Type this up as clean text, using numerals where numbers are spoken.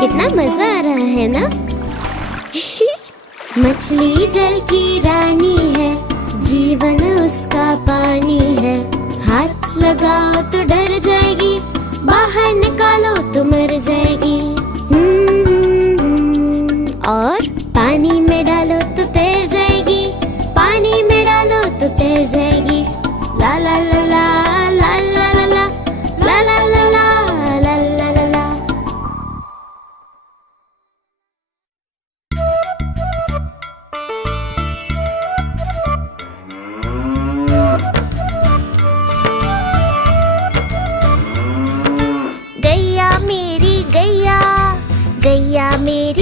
कितना मजा आ रहा है ना। मछली जल की रानी है, जीवन उसका पानी है। हाथ लगाओ तो डर जाएगी, बाहर